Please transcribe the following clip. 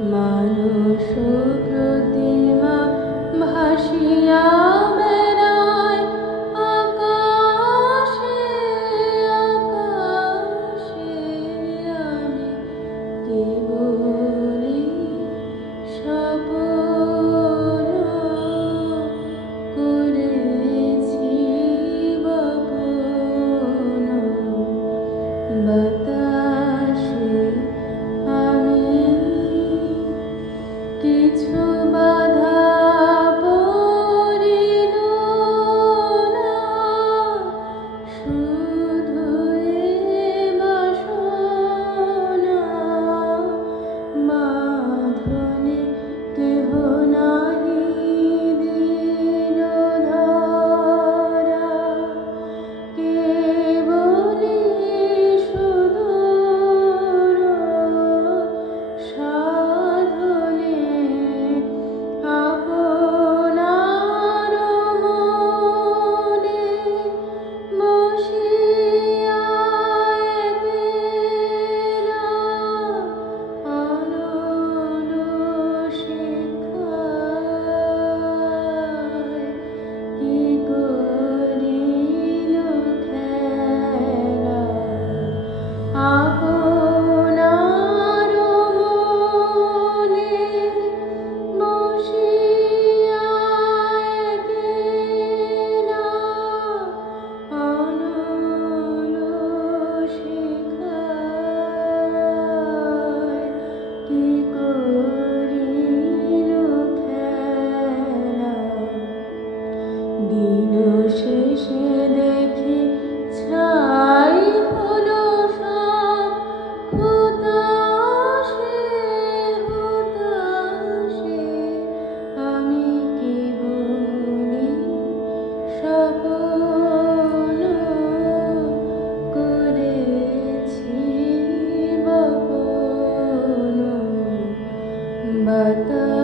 মানস প্রতিমা ভাসিয়া বেড়ায় আকাশে আকাশে। আমি কেবলি স্বপ্ন করেছি বপন। বাতাসে আমি কিছু বাধা পড়িল না, শুধু এ বাসনা বাঁধনে কেহ নাহি দিল ধরা। কেবলি সুদূর সাধনে আপনার মনে বসিয়া একেলা অনল শিখায় কি করিল খেলা। আপনার মনে বসিয়া একেলা অনল শিখায় কি করিল খেলা। দিন শেষে দেখি ছাই হলো সব হুতাশে হুতাশে। আমি কেবলি স্বপ্ন করেছি বপন। বাতাসে